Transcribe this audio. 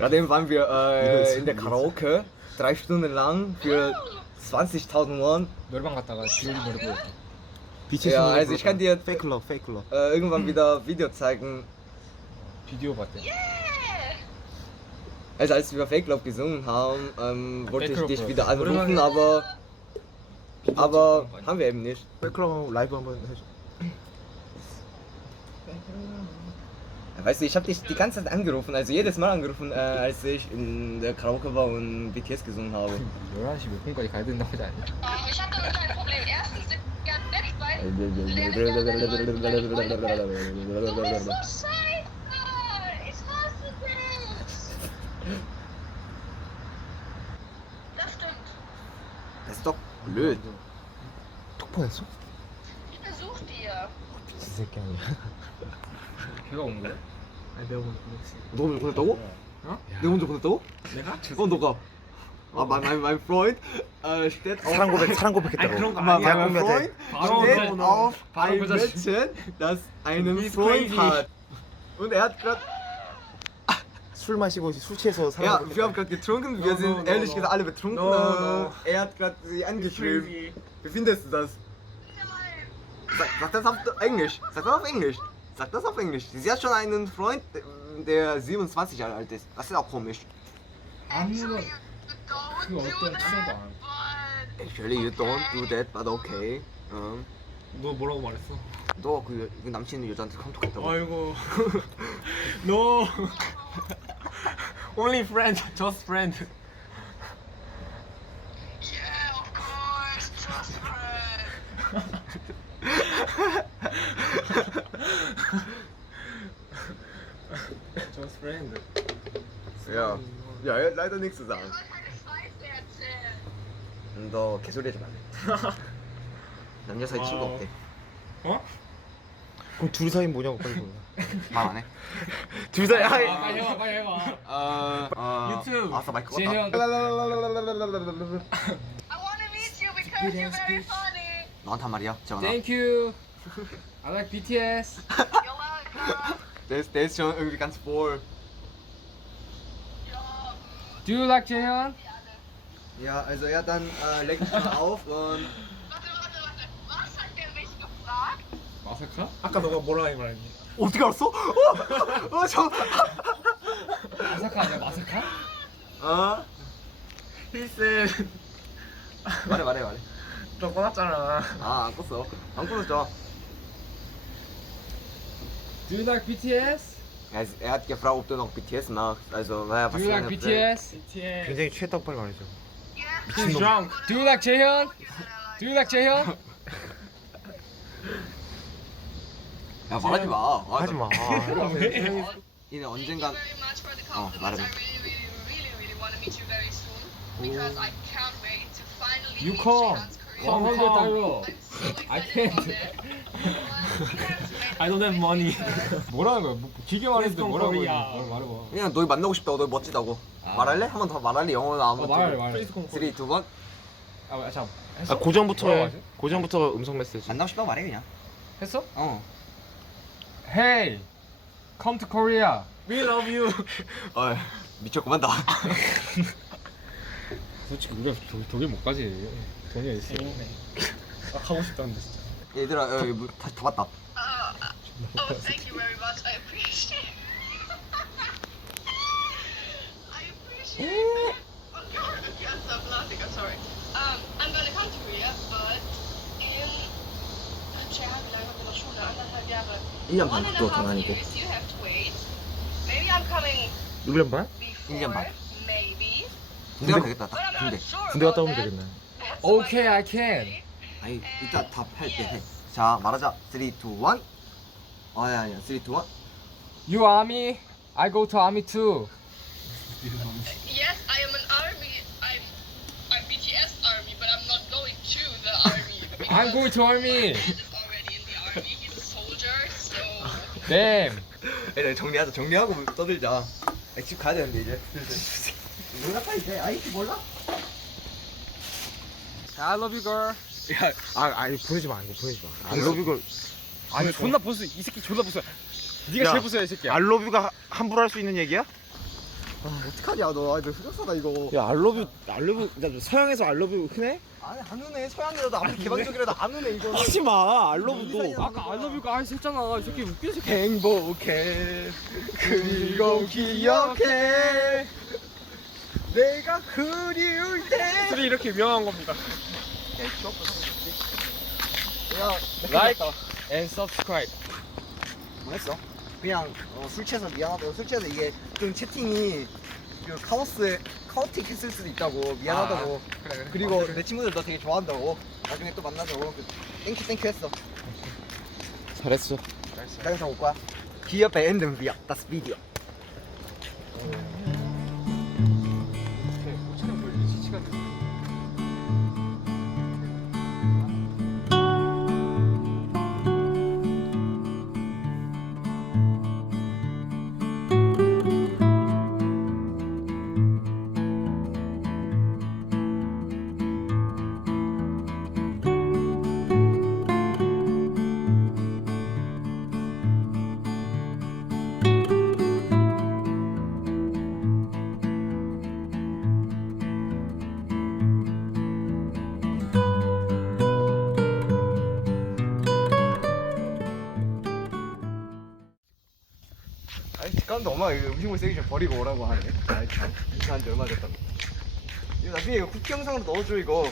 Gerade eben waren wir äh, in der Karaoke, drei Stunden lang für 20.000 Won. 노래방 갔다가 지훈이 노래 불렀다. BTS Ja, 노래 also ich kann dir Fake Love, Fake Love. äh, irgendwann wieder Video zeigen. 비디오 봤대. Also als wir Fake Love gesungen haben, ähm, wollte ich Fake dich Love. wieder anrufen, 오랜만에- aber aber 찍은 거 haben wir eben nicht. Fake Love 라이브 한번 해줘. Weißt du, ich habe dich die ganze Zeit angerufen, also jedes Mal angerufen, äh, als ich in der Karaoke war und BTS gesungen habe. Ja, ich will Punker, ich halte ihn damit ein. Ich hatte nur ein Problem. Erstens, den Dialekt, weil. Du bist so scheiße! Ich hasse dich! Das stimmt. Das ist doch blöd. Du, versuchst. ich versuch dir. Oh, bitte sehr Gänge. 걔가 온 거야? 아니 내가 먼저 보냈어. 너 먼저 보냈다고? 어? 내가 먼저 보냈다고? 내가? 어, 너가. 아, mein, mein, mein Freund äh, steht auf... 사랑 고백 사랑 고백했다고. 그런 거 Mein, 아니야. mein Freund 바로 steht 그냥- auf 바로 ein 그냥- Mädchen, das einen He's Freund crazy. hat. Und er hat gerade... 술 마시고 술 취해서 사랑 Ja, 고백. wir haben gerade getrunken, wir No, sind no, no, ehrlich no. gesagt alle betrunken. No, äh, no. Er hat gerade sie angeschrieben. Wie findest du das? Nein. Sag, sag das auf Englisch. Sag das auf Englisch. Sag das auf Englisch. Sie hat schon einen Freund, der 27 Jahre alt ist. Das ist auch komisch. Actually, 그 you don't 어떤 do 추천도 that, 안 해. but... Actually, you don't do that, but okay. 음. 너 뭐라고 말했어? 너그 그 남친 여자한테 카톡했다고. 아이고. no. Only friend, just friend. Ja. Ja, er hat leider nichts zu Du sagen. sollst keine Scheiße erzählen. 너 개소리 하지 말래. 남녀 사이 친구 와우. 없대. 어? 그럼 둘 사이 뭐냐고 빨리 보내. 말안 해? 둘 사이 아, 하이. 빨리 해봐, 빨리 해봐. 어, 어. 유튜브. 아싸 마이크 재현. 껐다. I want to meet you because you're very funny. 너한테 한 말이야, 재원아. Thank you. I like BTS. You're welcome. Der ist, der ist schon irgendwie ganz voll. Ja, Do you like 재현? Ja, also er dann äh, legt mich schon auf und warte, warte, warte. Was hat der mich gefragt? 마사카? 아까 너가 뭐라 말했니? 어떻게 알았어? 어, 어, 저. 마사카 아니야, 마사카? 어? Said. 말해 말해 말해. 너 꺼놨잖아. 아, 안 껐어. 안 껐었죠. Do you like BTS? Er, ist- er hat gefragt, ob du noch BTS machst. Also, naja, Do was you like BTS? BTS. 굉장히 말해줘. Yes, He's drunk. Do you like 재현? Do you like 재현? 야, 말하지 마. 아, 하지 마. 아, 왜? you 언젠간 Oh, compliment. 말해봐. You friend. on, 달러. I can't. I don't have money. 뭐라는 거야? 뭐, 길게 말했는데 뭐라고. 했는데 뭘 말해봐. 그냥 너 만나고 싶다고, 너 멋지다고. 아. 말할래? 한 번 더 말할래? 영어나 어, 아무튼. 말해 말해. 3, 2, 1. 아 잠. 아 뭐라고 해. 하지? 고전부터 음성 메시지. 만나고 싶다고 말해, 그냥. 했어? 어. Hey, come to Korea. We love you. 어, 미쳤구만, 나. 솔직히 우리가 도, 독일 못 가지. 돈이 있어. 아 가고 싶다는데 진짜. 얘들아, 어, 여기 물 다, 다 봤다. Uh, oh, thank you very much. I appreciate it. I appreciate it. Oh God, I can't stop laughing. I'm sorry. Um, I'm gonna come to Korea, but in wie lange haben wir noch Schule? Anderthalb Jahre. 1년 One and a 반도 더 half 아니고. years. You have to wait. Maybe I'm coming 1년 반? before. 1년 반. Maybe. 군대 가면 되겠다, But 딱. I'm 군대. not sure. 군대 갔다 about 오면 that. 되겠네. That's why Okay, I have can. 아니, 이따 답할 때 해. 자, 말하자. 3, 2, 1. 어, 아니, 아니야. 3, 2, 1. You army? I go to army too. Yes, I am an army. I'm I'm BTS army, but I'm not going to the army. I'm going to army. He's already in the army. He's a soldier, so Damn. 얘들 정리하자. 정리하고 떠들자. 아, 집 가야 되는데, 이제. 뭐라 빨리 해. 아이씨, 몰라? I love you, girl. 야, 아, 아니 보내지 마. 이거 보내지 마. 알로뷰가 아니 존나 보스 이 새끼 존나 보스. 네가 야. 제일 보스야 이 새끼야. 알로뷰가 함부로 할 수 있는 얘기야? 아 어떡하냐 너. 아, 너 흑역사다 이거. 야 알러뷰 알러뷰 야, 서양에서 알러뷰 흔해? 아니 안 우네 서양이라도 아무리 개방적이라도 안 우네 이거. 하지마 알러뷰도 아까 알러뷰가 아이 했잖아 이 새끼 웃긴 새끼 행복해 그리고 기억해 내가 그리울 때 둘이 이렇게 유명한 겁니다 야 Like and subscribe. 뭐 했어? 그냥 어, 술 취해서 미안하다고. 술 취해서 이게 좀 채팅이 그 카오스에 카오틱 했을 수도 있다고. 미안하다고. 그래 그래. 그리고 내 친구들 너 되게 좋아한다고. 나중에 또 만나자고. 그 땡큐 땡큐 했어. 잘했어. 다른 올 거야. Hier beenden wir das Video. 촬영 직관도 엄마가 음식물 쓰레기 좀 버리고 오라고 하네. 아이 참. 이사한 지 얼마 됐다고. 이거 나중에 이거 쿠키 영상으로 넣어줘 이거